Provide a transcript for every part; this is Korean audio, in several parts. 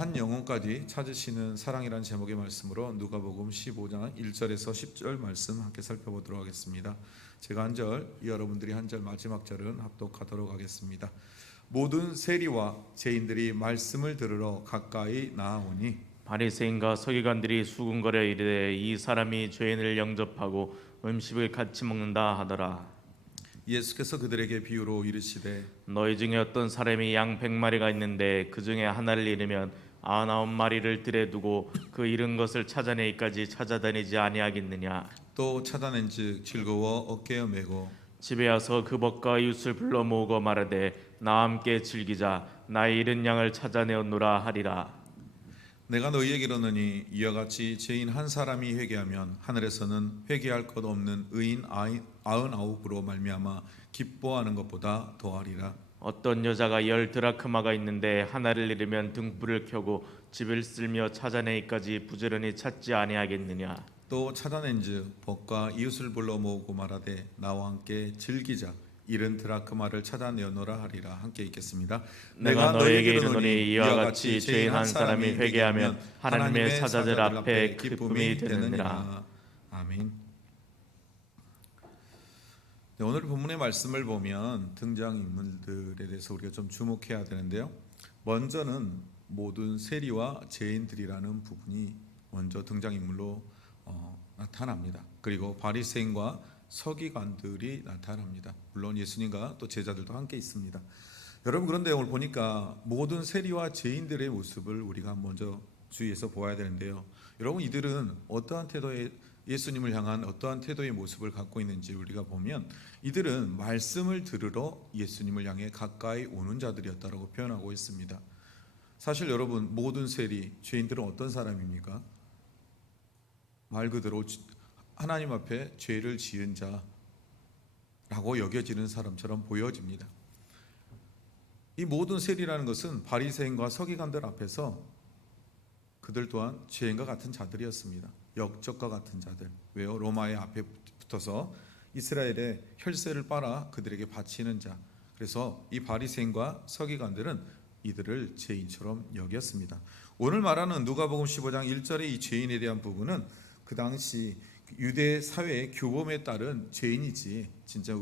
한 영혼까지 찾으시는 사랑이란 제목의 말씀으로 누가복음 15장 1절에서 10절 말씀 함께 살펴보도록 하겠습니다. 제가 한 절, 여러분들이 한 절, 마지막 절은 합독하도록 하겠습니다. 모든 세리와 죄인들이 말씀을 들으러 가까이 나아오니 바리새인과 서기관들이 수군거려 이르되 이 사람이 죄인을 영접하고 음식을 같이 먹는다 하더라. 예수께서 그들에게 비유로 이르시되 너희 중에 어떤 사람이 양 100마리가 있는데 그 중에 하나를 잃으면 99마리를 들에 두고 그 잃은 것을 찾아내기까지 찾아다니지 아니하겠느냐. 또 찾아낸즉 즐거워 어깨에 메고 집에 와서 그 벗과 이웃을 불러 모으고 말하되 나와 함께 즐기자. 나의 잃은 양을 찾아내었노라 하리라. 내가 너희에게 이르노니 이와 같이 죄인 한 사람이 회개하면 하늘에서는 회개할 것 없는 의인 99으로 말미암아 기뻐하는 것보다 더하리라. 어떤 여자가 10드라크마가 있는데 하나를 잃으면 등불을 켜고 집을 쓸며 찾아내기까지 부지런히 찾지 아니하겠느냐. 또 찾아낸즉 벗과 이웃을 불러 모으고 말하되 나와 함께 즐기자. 잃은 드라크마를 찾아내어노라 하리라. 함께 읽겠습니다. 내가 너희에게 이르노니 이와 같이 죄인 한 사람이 회개하면 하나님의 사자들 앞에 기쁨이 되느니라. 아멘. 네, 오늘 본문의 말씀을 보면 등장인물들에 대해서 우리가 좀 주목해야 되는데요. 먼저는 모든 세리와 죄인들이라는 부분이 먼저 등장인물로 나타납니다. 그리고 바리새인과 서기관들이 나타납니다. 물론 예수님과 또 제자들도 함께 있습니다. 여러분, 그런데 오늘 보니까 모든 세리와 죄인들의 모습을 우리가 먼저 주의해서 보아야 되는데요. 여러분, 이들은 어떠한 태도의 예수님을 향한 어떠한 태도의 모습을 갖고 있는지 우리가 보면 이들은 말씀을 들으러 예수님을 향해 가까이 오는 자들이었다고 표현하고 있습니다. 사실 여러분, 모든 세리, 죄인들은 어떤 사람입니까? 말 그대로 하나님 앞에 죄를 지은 자라고 여겨지는 사람처럼 보여집니다. 이 모든 세리라는 것은 바리새인과 서기관들 앞에서 그들 또한 죄인과 같은 자들이었습니다. 역적과 같은 자들. 왜요? 로마의 앞에 붙어서 이스라엘의 혈세를 빨아 그들에게 바치는 자. 그래서 이 바리새인과 서기관들은 이들을 죄인처럼 여겼습니다. 오늘 말하는 누가복음 15장 1절의 이 죄인에 대한 부분은 그 당시 유대 사회의 교범에 따른 죄인이지 진짜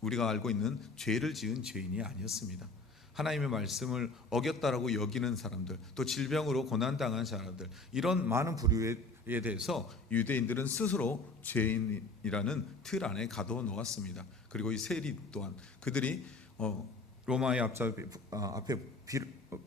우리가 알고 있는 죄를 지은 죄인이 아니었습니다. 하나님의 말씀을 어겼다라고 여기는 사람들, 또 질병으로 고난당한 사람들, 이런 많은 부류에 대해서 유대인들은 스스로 죄인이라는 틀 안에 가둬 놓았습니다. 그리고 이 세리 또한 그들이 로마의 앞에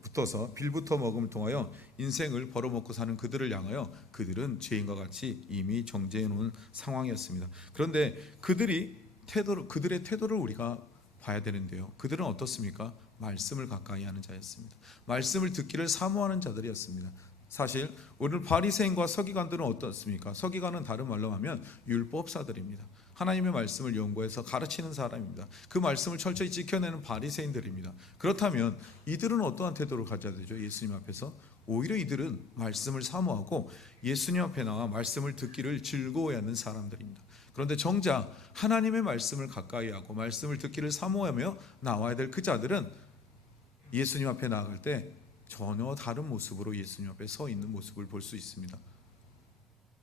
붙어서 빌부터 먹음을 통하여 인생을 벌어먹고 사는 그들을 향하여 그들은 죄인과 같이 이미 정죄해 놓은 상황이었습니다. 그런데 그들의 태도를 우리가 봐야 되는데요. 그들은 어떻습니까? 말씀을 가까이 하는 자였습니다. 말씀을 듣기를 사모하는 자들이었습니다. 사실 오늘 바리새인과 서기관들은 어떻습니까? 서기관은 다른 말로 하면 율법사들입니다. 하나님의 말씀을 연구해서 가르치는 사람입니다. 그 말씀을 철저히 지켜내는 바리새인들입니다. 그렇다면 이들은 어떠한 태도를 가져야 되죠? 예수님 앞에서 오히려 이들은 말씀을 사모하고 예수님 앞에 나와 말씀을 듣기를 즐거워하는 사람들입니다. 그런데 정작 하나님의 말씀을 가까이 하고 말씀을 듣기를 사모하며 나와야 될 그 자들은 예수님 앞에 나아갈 때 전혀 다른 모습으로 예수님 앞에 서 있는 모습을 볼 수 있습니다.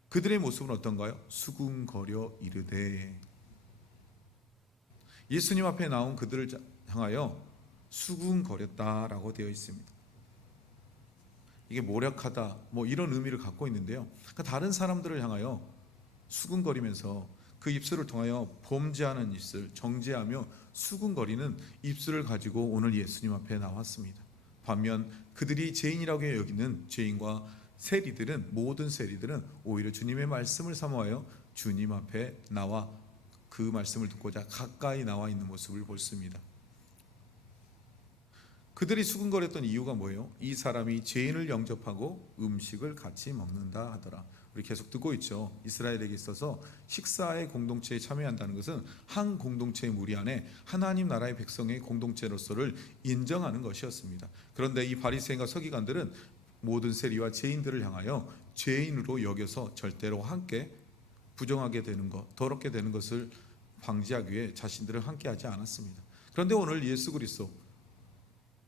그들의 모습은 어떤가요? 수군거려 이르되. 예수님 앞에 나온 그들을 향하여 수군거렸다라고 되어 있습니다. 이게 모략하다 이런 의미를 갖고 있는데요. 그러니까 다른 사람들을 향하여 수군거리면서 그 입술을 통하여 범죄하는 입술, 정죄하며 수군거리는 입술을 가지고 오늘 예수님 앞에 나왔습니다. 반면 그들이 죄인이라고 여기는 죄인과 모든 세리들은 오히려 주님의 말씀을 사모하여 주님 앞에 나와 그 말씀을 듣고자 가까이 나와 있는 모습을 보습니다. 그들이 수군거렸던 이유가 뭐예요? 이 사람이 죄인을 영접하고 음식을 같이 먹는다 하더라. 우리 계속 듣고 있죠. 이스라엘에게 있어서 식사의 공동체에 참여한다는 것은 한 공동체의 무리 안에 하나님 나라의 백성의 공동체로서를 인정하는 것이었습니다. 그런데 이 바리새인과 서기관들은 모든 세리와 죄인들을 향하여 죄인으로 여겨서 절대로 함께 부정하게 되는 것, 더럽게 되는 것을 방지하기 위해 자신들은 함께하지 않았습니다. 그런데 오늘 예수 그리스도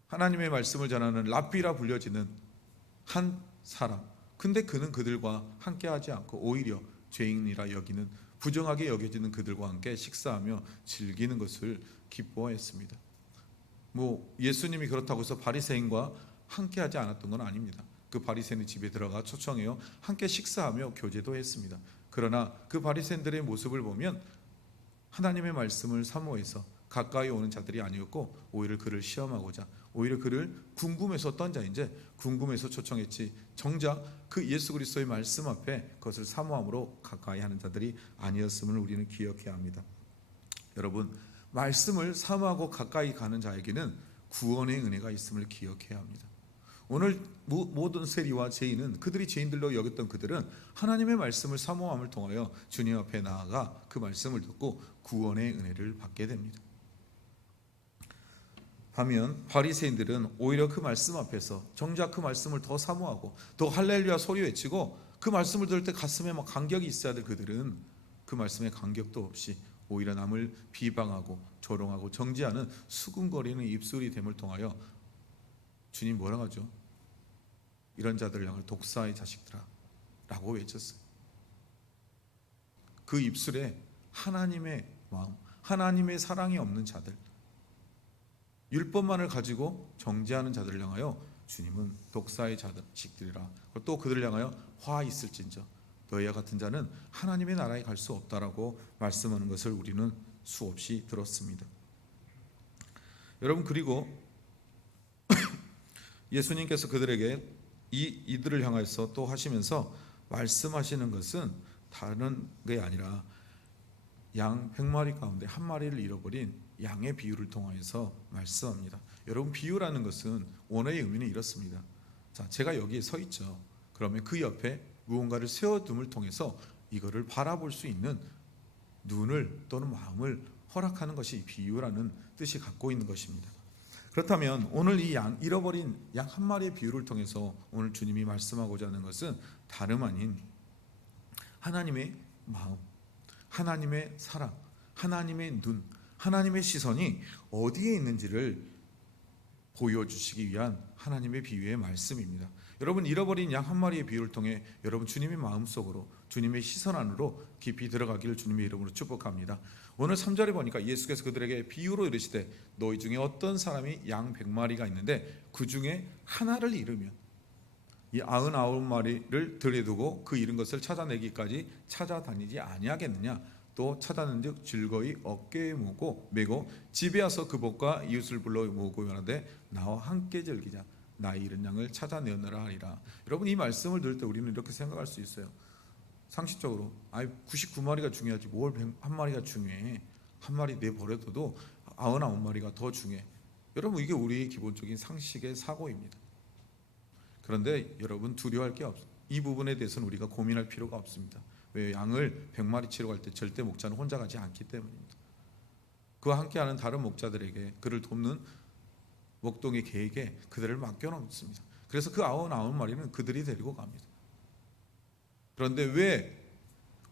하나님의 말씀을 전하는 랍비라 불려지는 한 사람. 근데 그는 그들과 함께하지 않고 오히려 죄인이라 여기는 부정하게 여겨지는 그들과 함께 식사하며 즐기는 것을 기뻐했습니다. 예수님이 그렇다고 해서 바리새인과 함께하지 않았던 건 아닙니다. 그 바리새인의 집에 들어가 초청해요 함께 식사하며 교제도 했습니다. 그러나 그 바리새인들의 모습을 보면 하나님의 말씀을 사모해서 가까이 오는 자들이 아니었고 오히려 그를 시험하고자, 오히려 그를 궁금해서 어떤 자인지 궁금해서 초청했지, 정작 그 예수 그리스도의 말씀 앞에 그것을 사모함으로 가까이 하는 자들이 아니었음을 우리는 기억해야 합니다. 여러분, 말씀을 사모하고 가까이 가는 자에게는 구원의 은혜가 있음을 기억해야 합니다. 오늘 모든 세리와 죄인은, 그들이 죄인들로 여겼던 그들은 하나님의 말씀을 사모함을 통하여 주님 앞에 나아가 그 말씀을 듣고 구원의 은혜를 받게 됩니다. 반면 바리새인들은 오히려 그 말씀 앞에서 정작 그 말씀을 더 사모하고 더 할렐루야 소리 외치고, 그 말씀을 들을 때 가슴에 막 감격이 있어야 될 그들은 그 말씀에 감격도 없이 오히려 남을 비방하고 조롱하고 정죄하는 수군거리는 입술이 됨을 통하여 주님 뭐라고 하죠? 이런 자들을 향해 독사의 자식들아 라고 외쳤어요. 그 입술에 하나님의 마음, 하나님의 사랑이 없는 자들, 율법만을 가지고 정죄하는 자들을 향하여 주님은 독사의 자식들이라, 또 그들을 향하여 화 있을진저 너희와 같은 자는 하나님의 나라에 갈 수 없다라고 말씀하는 것을 우리는 수없이 들었습니다. 여러분, 그리고 예수님께서 그들에게 이들을 향해서 또 하시면서 말씀하시는 것은 다른 게 아니라 양 100마리 가운데 한 마리를 잃어버린 양의 비유를 통하여서 말씀합니다. 여러분, 비유라는 것은 원어의 의미는 이렇습니다. 자, 제가 여기에 서 있죠. 그러면 그 옆에 무언가를 세워둠을 통해서 이거를 바라볼 수 있는 눈을 또는 마음을 허락하는 것이 비유라는 뜻이 갖고 있는 것입니다. 그렇다면 오늘 이 잃어버린 양 한 마리의 비유를 통해서 오늘 주님이 말씀하고자 하는 것은 다름 아닌 하나님의 마음, 하나님의 사랑, 하나님의 눈, 하나님의 시선이 어디에 있는지를 보여주시기 위한 하나님의 비유의 말씀입니다. 여러분, 잃어버린 양 한 마리의 비유를 통해 여러분 주님의 마음속으로, 주님의 시선 안으로 깊이 들어가기를 주님의 이름으로 축복합니다. 오늘 3절에 보니까 예수께서 그들에게 비유로 이르시되 너희 중에 어떤 사람이 양 100마리가 있는데 그 중에 하나를 잃으면 이 99마리를 들여두고 그 잃은 것을 찾아내기까지 찾아다니지 아니하겠느냐. 또 찾았는즉 즐거이 어깨에 메고 집에 와서 그 복과 이웃을 불러 모으고 말하되 나와 함께 즐기자. 나의 잃은 양을 찾아내었느라 하리라. 여러분, 이 말씀을 들을 때 우리는 이렇게 생각할 수 있어요. 상식적으로 99마리가 중요하지 뭘 101마리가 중요해. 한 마리 내버려둬도 99마리가 더 중요해. 여러분, 이게 우리의 기본적인 상식의 사고입니다. 그런데 여러분, 두려워할 게 없어요. 이 부분에 대해서는 우리가 고민할 필요가 없습니다. 왜? 양을 100마리 치러 갈 때 절대 목자는 혼자 가지 않기 때문입니다. 그와 함께하는 다른 목자들에게, 그를 돕는 목동의 개에게 그들을 맡겨놓습니다. 그래서 그 99마리는 그들이 데리고 갑니다. 그런데 왜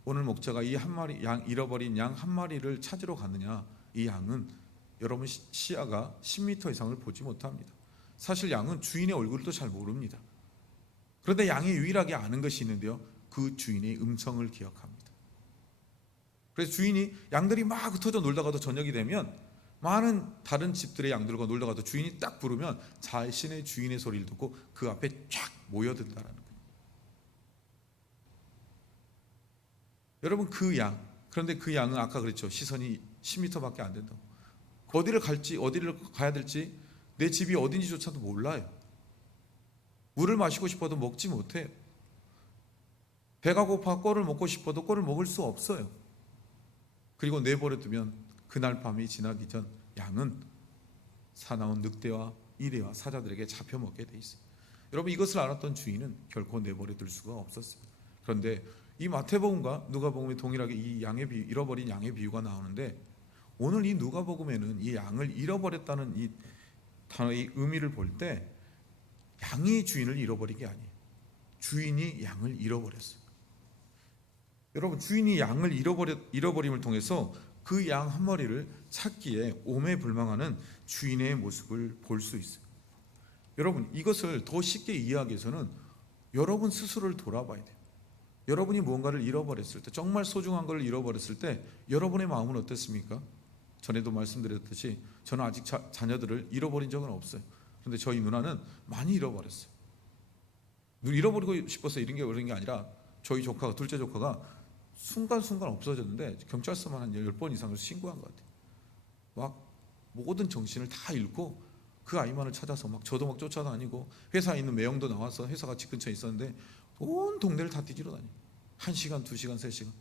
오늘 목자가 이 한 마리 잃어버린 양 한 마리를 찾으러 갔느냐? 이 양은 여러분 시야가 10m 이상을 보지 못합니다. 사실 양은 주인의 얼굴도 잘 모릅니다. 그런데 양이 유일하게 아는 것이 있는데요, 그 주인의 음성을 기억합니다. 그래서 주인이, 양들이 막 흩어져 놀다가도 저녁이 되면 많은 다른 집들의 양들과 놀다가도 주인이 딱 부르면 자신의 주인의 소리를 듣고 그 앞에 쫙 모여든다라는 거예요. 여러분, 그런데 그 양은 아까 그랬죠. 시선이 10m밖에 안 된다고. 어디를 갈지, 어디를 가야 될지, 내 집이 어딘지조차도 몰라요. 물을 마시고 싶어도 먹지 못해요. 배가 고파 꼴을 먹고 싶어도 꼴을 먹을 수 없어요. 그리고 내버려두면 그날 밤이 지나기 전 양은 사나운 늑대와 이레와 사자들에게 잡혀먹게 돼 있어요. 여러분, 이것을 알았던 주인은 결코 내버려둘 수가 없었어요. 그런데 이 마태복음과 누가복음에 동일하게 이 잃어버린 양의 비유가 나오는데, 오늘 이 누가복음에는 이 양을 잃어버렸다는 이 단어의 의미를 볼 때 양이 주인을 잃어버린 게 아니에요. 주인이 양을 잃어버렸어요. 여러분, 주인이 양을 잃어버림을 통해서 그 양 한 마리를 찾기에 오매불망하는 주인의 모습을 볼 수 있어요. 여러분, 이것을 더 쉽게 이해하기 위해서는 여러분 스스로를 돌아봐야 돼요. 여러분이 무언가를 잃어버렸을 때, 정말 소중한 걸 잃어버렸을 때 여러분의 마음은 어땠습니까? 전에도 말씀드렸듯이 저는 아직 자녀들을 잃어버린 적은 없어요. 그런데 저희 누나는 많이 잃어버렸어요. 잃어버리고 싶어서 이런 게 아니라 저희 조카가, 둘째 조카가 순간순간 없어졌는데 경찰서만 한 10번 이상을 신고한 것 같아요. 막 모든 정신을 다 잃고 그 아이만을 찾아서 막 저도 막 쫓아다니고, 회사에 있는 매형도 나와서, 회사가 집 근처에 있었는데 온 동네를 다 뒤지러 다녀요. 1시간, 2시간, 3시간.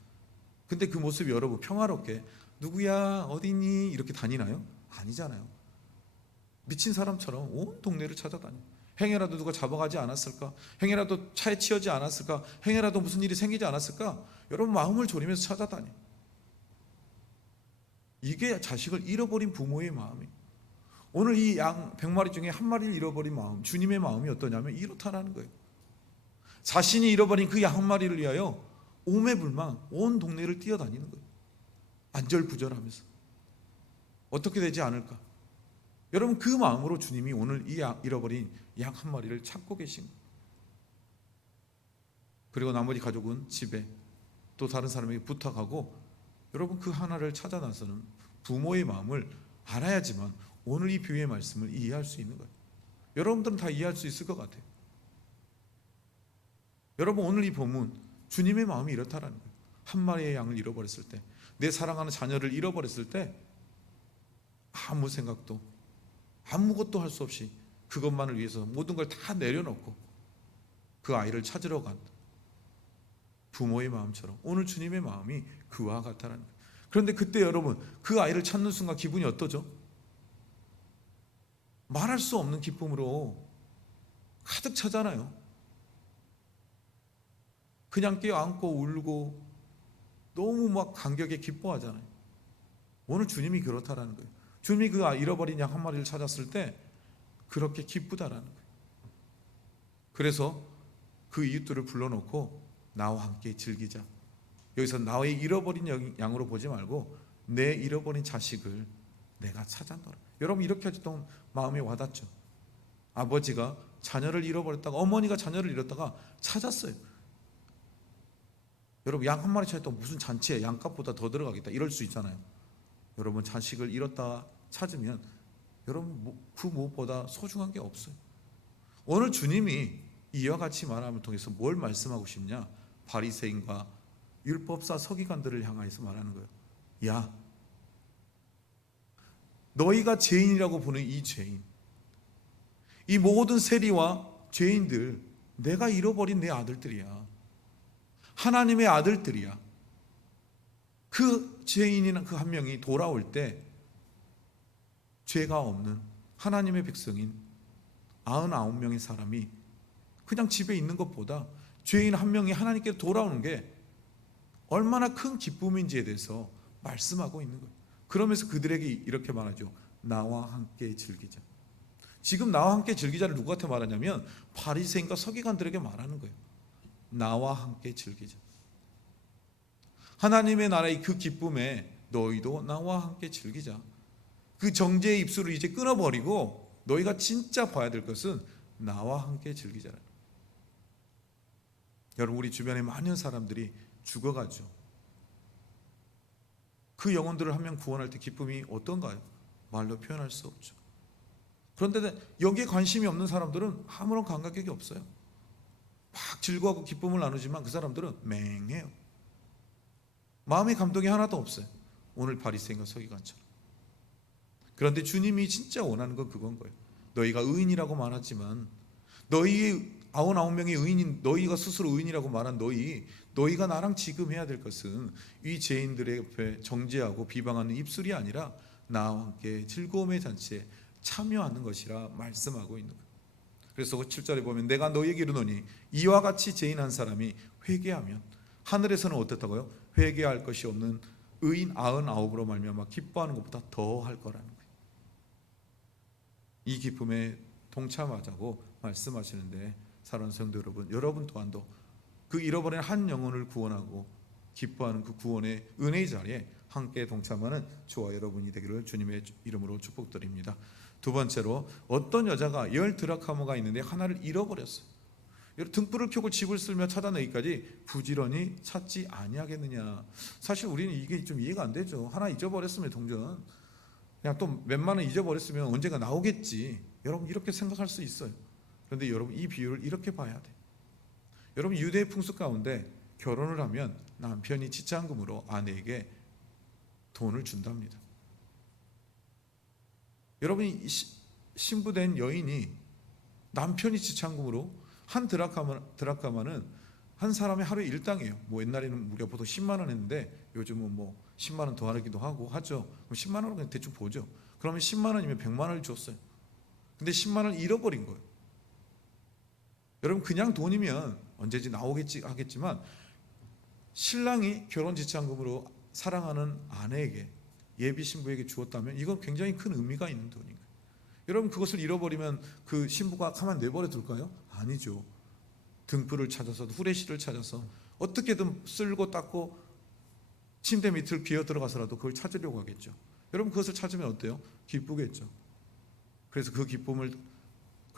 근데 그 모습이 여러분 평화롭게 누구야 어디니 이렇게 다니나요? 아니잖아요. 미친 사람처럼 온 동네를 찾아다녀요. 행여라도 누가 잡아가지 않았을까? 행여라도 차에 치여지 않았을까? 행여라도 무슨 일이 생기지 않았을까? 여러분 마음을 졸이면서 찾아다녀요. 이게 자식을 잃어버린 부모의 마음이에요. 오늘 이 양 100마리 중에 한 마리를 잃어버린 마음, 주님의 마음이 어떠냐면 이렇다라는 거예요. 자신이 잃어버린 그 양 한 마리를 위하여 오매불망 온 동네를 뛰어다니는 거예요. 안절부절하면서 어떻게 되지 않을까? 여러분 그 마음으로 주님이 오늘 이 잃어버린 양 한 마리를 찾고 계신 거예요. 그리고 나머지 가족은 집에 또 다른 사람에게 부탁하고, 여러분 그 하나를 찾아 나서는 부모의 마음을 알아야지만 오늘 이 비유의 말씀을 이해할 수 있는 거예요. 여러분들은 다 이해할 수 있을 것 같아요. 여러분 오늘 이 본문, 주님의 마음이 이렇다라는 거예요. 한 마리의 양을 잃어버렸을 때, 내 사랑하는 자녀를 잃어버렸을 때 아무 생각도 아무것도 할 수 없이 그것만을 위해서 모든 걸 다 내려놓고 그 아이를 찾으러 간 부모의 마음처럼 오늘 주님의 마음이 그와 같다라는 거예요. 그런데 그때 여러분 그 아이를 찾는 순간 기분이 어떠죠? 말할 수 없는 기쁨으로 가득 차잖아요. 그냥 껴안고 울고 너무 막 감격에 기뻐하잖아요. 오늘 주님이 그렇다라는 거예요. 주님이 그 잃어버린 양 한 마리를 찾았을 때 그렇게 기쁘다라는 거예요. 그래서 그 이웃들을 불러놓고 나와 함께 즐기자. 여기서 나의 잃어버린 양으로 보지 말고 내 잃어버린 자식을 내가 찾았노라. 여러분 이렇게 하셨던 마음에 와닿죠. 아버지가 자녀를 잃어버렸다가, 어머니가 자녀를 잃었다가 찾았어요. 여러분 양 한 마리 찾았다고 무슨 잔치에 양값보다 더 들어가겠다 이럴 수 있잖아요. 여러분 자식을 잃었다 찾으면 여러분 그 무엇보다 소중한 게 없어요. 오늘 주님이 이와 같이 말함을 통해서 뭘 말씀하고 싶냐? 바리새인과 율법사 서기관들을 향하여서 말하는 거예요. 야, 너희가 죄인이라고 보는 이 죄인, 이 모든 세리와 죄인들, 내가 잃어버린 내 아들들이야. 하나님의 아들들이야. 그 죄인이나 그 한 명이 돌아올 때 죄가 없는 하나님의 백성인 99명의 사람이 그냥 집에 있는 것보다 죄인 한 명이 하나님께 돌아오는 게 얼마나 큰 기쁨인지에 대해서 말씀하고 있는 거예요. 그러면서 그들에게 이렇게 말하죠. 나와 함께 즐기자. 지금 나와 함께 즐기자를 누구한테 말하냐면 바리새인과 서기관들에게 말하는 거예요. 나와 함께 즐기자. 하나님의 나라의 그 기쁨에 너희도 나와 함께 즐기자. 그 정죄의 입술을 이제 끊어버리고 너희가 진짜 봐야 될 것은 나와 함께 즐기자. 여러분 우리 주변에 많은 사람들이 죽어가죠. 그 영혼들을 한 명 구원할 때 기쁨이 어떤가요? 말로 표현할 수 없죠. 그런데 여기에 관심이 없는 사람들은 아무런 감각이 없어요. 막 즐거워하고 기쁨을 나누지만 그 사람들은 맹해요. 마음의 감동이 하나도 없어요. 오늘 바리새인과 서기관처럼. 그런데 주님이 진짜 원하는 건 그건 거예요. 너희가 의인이라고 말하지만 너희의 99명의 의인인, 너희가 스스로 의인이라고 말한 너희가 나랑 지금 해야 될 것은 이 죄인들의 옆에 정죄하고 비방하는 입술이 아니라 나와 함께 즐거움의 잔치에 참여하는 것이라 말씀하고 있는 거예요. 그래서 7절에 보면 내가 너희에게 이르노니 이와 같이 죄인 한 사람이 회개하면 하늘에서는 어떻다고요? 회개할 것이 없는 의인 99으로 말미암아 기뻐하는 것보다 더 할 거라는 거예요. 이 기쁨에 동참하자고 말씀하시는데, 사랑하는 성도 여러분, 여러분 또한도 그 잃어버린 한 영혼을 구원하고 기뻐하는 그 구원의 은혜의 자리에 함께 동참하는 저와 여러분이 되기를 주님의 이름으로 축복드립니다. 두 번째로, 어떤 여자가 10 드라카모가 있는데 하나를 잃어버렸어요. 등불을 켜고 집을 쓸며 찾아내기까지 부지런히 찾지 아니하겠느냐. 사실 우리는 이게 좀 이해가 안 되죠. 하나 잊어버렸으면 동전 그냥 또 몇만 원 잊어버렸으면 언젠가 나오겠지. 여러분 이렇게 생각할 수 있어요. 그런데 여러분 이 비유를 이렇게 봐야 돼. 여러분 유대의 풍습 가운데 결혼을 하면 남편이 지참금으로 아내에게 돈을 준답니다. 여러분이 신부된 여인이 남편이 지참금으로 한 드라카마는 한 사람의 하루의 일당이에요. 뭐 옛날에는 우리가 보통 10만 원 했는데 요즘은 뭐 10만 원 더 하기도 하고 하죠. 그럼 10만 원은 그냥 대충 보죠. 그러면 10만 원이면 100만 원을 줬어요. 근데 10만 원을 잃어버린 거예요. 여러분 그냥 돈이면 언제지 나오겠지 하겠지만 신랑이 결혼 지참금으로 사랑하는 아내에게 예비 신부에게 주었다면 이건 굉장히 큰 의미가 있는 돈인 거예요. 여러분 그것을 잃어버리면 그 신부가 가만 내버려 둘까요? 아니죠. 등불을 찾아서 후레쉬를 찾아서 어떻게든 쓸고 닦고 침대 밑을 기어 들어가서라도 그걸 찾으려고 하겠죠. 여러분 그것을 찾으면 어때요? 기쁘겠죠. 그래서 그 기쁨을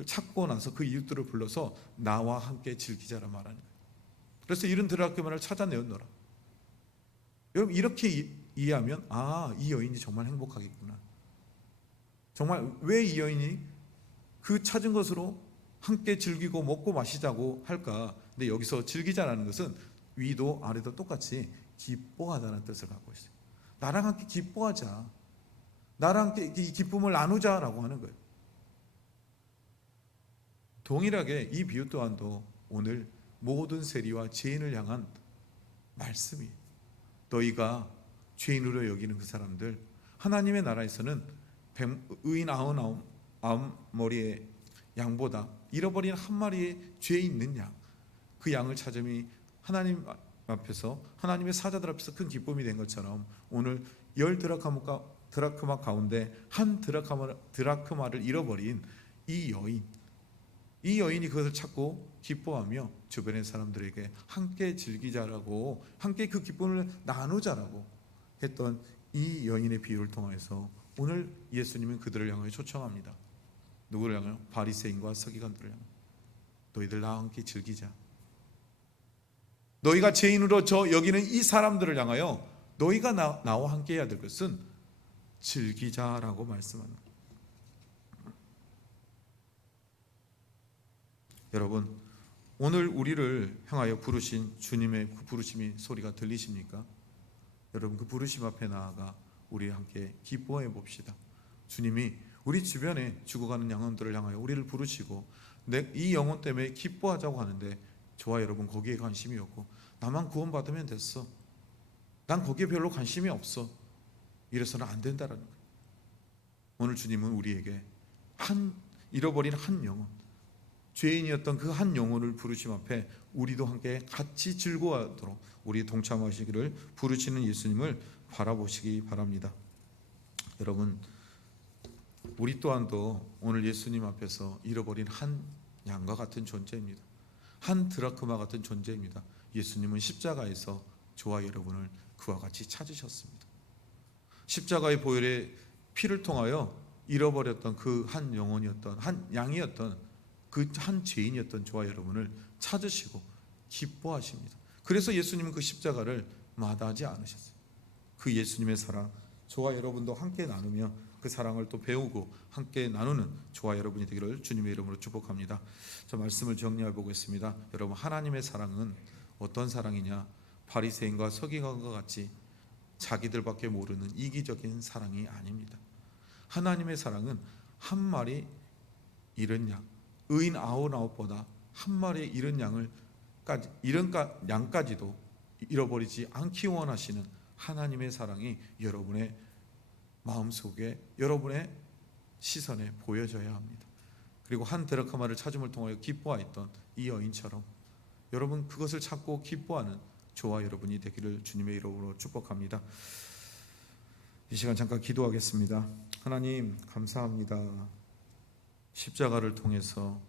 찾고 나서 그 이웃들을 불러서 나와 함께 즐기자라 말하는 거예요. 그래서 이런 드라크마를 찾아내었노라. 여러분 이렇게 이해하면 이 여인이 정말 행복하겠구나. 정말 왜 이 여인이 그 찾은 것으로 함께 즐기고 먹고 마시자고 할까? 근데 여기서 즐기자라는 것은 위도 아래도 똑같이 기뻐하다는 뜻을 갖고 있어요. 나랑 함께 기뻐하자. 나랑 함께 이 기쁨을 나누자라고 하는 거예요. 동일하게 이 비유 또한도 오늘 모든 세리와 죄인을 향한 말씀이에요. 너희가 죄인으로 여기는 그 사람들, 하나님의 나라에서는 의인 99머리의 양보다 잃어버린 한 마리의 죄 있는 양, 그 양을 찾음이 하나님 앞에서 하나님의 사자들 앞에서 큰 기쁨이 된 것처럼 오늘 10 드라크마 가운데 한 드라크마를 잃어버린 이 여인이 그것을 찾고 기뻐하며 주변의 사람들에게 함께 즐기자라고, 함께 그 기쁨을 나누자라고 했던 이 여인의 비유를 통해서 오늘 예수님은 그들을 향하여 초청합니다. 누구를 향하여? 바리새인과 서기관들을 향하여. 너희들 나와 함께 즐기자. 너희가 죄인으로 여기는 이 사람들을 향하여 너희가 나와 함께 해야 될 것은 즐기자라고 말씀하는 거예요. 여러분 오늘 우리를 향하여 부르신 주님의 그 부르심이 소리가 들리십니까? 여러분 그 부르심 앞에 나아가 우리 함께 기뻐해 봅시다. 주님이 우리 주변에 죽어가는 영혼들을 향하여 우리를 부르시고 이 영혼 때문에 기뻐하자고 하는데 저와 여러분 거기에 관심이 없고 나만 구원받으면 됐어, 난 거기에 별로 관심이 없어, 이래서는 안 된다라는 거예요. 오늘 주님은 우리에게 잃어버린 한 영혼, 죄인이었던 그 한 영혼을 부르심 앞에 우리도 함께 같이 즐거워하도록 우리 동참하시기를 부르시는 예수님을 바라보시기 바랍니다. 여러분 우리 또한도 오늘 예수님 앞에서 잃어버린 한 양과 같은 존재입니다. 한 드라크마 같은 존재입니다. 예수님은 십자가에서 저와 여러분을 그와 같이 찾으셨습니다. 십자가의 보혈의 피를 통하여 잃어버렸던 그 한 영혼이었던 한 양이었던 그 한 죄인이었던 저와 여러분을 찾으시고 기뻐하십니다. 그래서 예수님은 그 십자가를 마다하지 않으셨어요. 그 예수님의 사랑 저와 여러분도 함께 나누며 그 사랑을 또 배우고 함께 나누는 저와 여러분이 되기를 주님의 이름으로 축복합니다. 저 말씀을 정리해 보겠습니다. 여러분 하나님의 사랑은 어떤 사랑이냐? 바리새인과 서기관과 같이 자기들밖에 모르는 이기적인 사랑이 아닙니다. 하나님의 사랑은 한 마리 잃은 양, 의인 99보다 한 마리의 잃은 양까지도 잃어버리지 않기 원하시는 하나님의 사랑이 여러분의 마음속에, 여러분의 시선에 보여져야 합니다. 그리고 한 드라크마를 찾음을 통하여 기뻐하였던 이 여인처럼 여러분 그것을 찾고 기뻐하는 저와 여러분이 되기를 주님의 이름으로 축복합니다. 이 시간 잠깐 기도하겠습니다. 하나님 감사합니다. 십자가를 통해서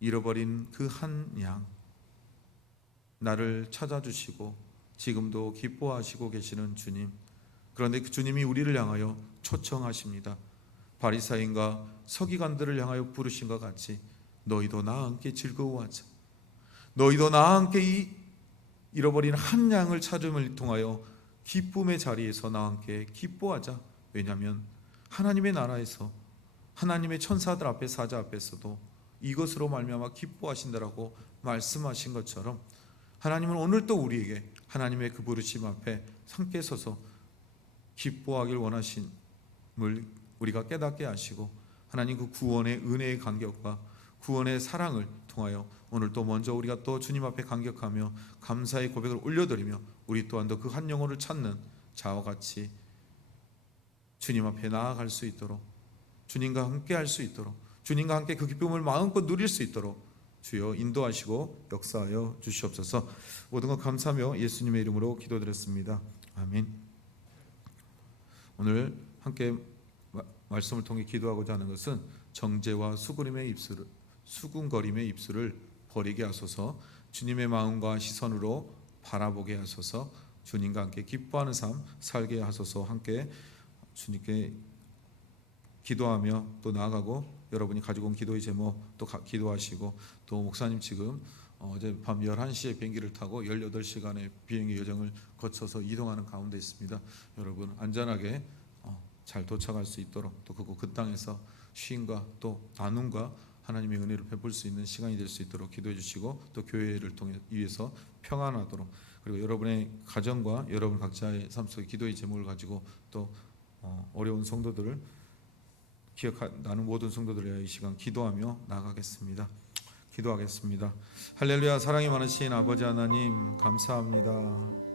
잃어버린 그 한 양, 나를 찾아주시고 지금도 기뻐하시고 계시는 주님, 그런데 그 주님이 우리를 향하여 초청하십니다. 바리새인과 서기관들을 향하여 부르신 것 같이 너희도 나와 함께 즐거워하자. 너희도 나와 함께 이 잃어버린 한 양을 찾음을 통하여 기쁨의 자리에서 나와 함께 기뻐하자. 왜냐하면 하나님의 나라에서 하나님의 천사들 앞에 사자 앞에서도 이것으로 말미암아 기뻐하신다라고 말씀하신 것처럼 하나님은 오늘 또 우리에게 하나님의 그 부르심 앞에 함께 서서 기뻐하길 원하심을 우리가 깨닫게 하시고 하나님 그 구원의 은혜의 간격과 구원의 사랑을 통하여 오늘 또 먼저 우리가 또 주님 앞에 감격하며 감사의 고백을 올려드리며 우리 또한 더 그 한 영혼을 찾는 자와 같이 주님 앞에 나아갈 수 있도록 주님과 함께 할 수 있도록 주님과 함께 그 기쁨을 마음껏 누릴 수 있도록 주여 인도하시고 역사하여 주시옵소서. 모든 것 감사하며 예수님의 이름으로 기도드렸습니다. 아멘. 오늘 함께 말씀을 통해 기도하고자 하는 것은 정죄와 수군거림의 입술을 버리게 하소서. 주님의 마음과 시선으로 바라보게 하소서. 주님과 함께 기뻐하는 삶 살게 하소서. 함께 주님께 기도하며 또 나아가고 여러분이 가지고 온 기도의 제목 또 기도하시고 또 목사님 지금 어제 밤 11시에 비행기를 타고 18시간의 비행기 여정을 거쳐서 이동하는 가운데 있습니다. 여러분 안전하게 잘 도착할 수 있도록 또 그 땅에서 쉼과 또 나눔과 하나님의 은혜를 베풀 수 있는 시간이 될 수 있도록 기도해 주시고 또 교회를 통해 위해서 평안하도록 그리고 여러분의 가정과 여러분 각자의 삶 속의 기도의 제목을 가지고 또 어려운 성도들을 나는 모든 성도들을 위하여 이 시간 기도하며 나가겠습니다. 기도하겠습니다. 할렐루야. 사랑이 많으신 아버지 하나님 감사합니다.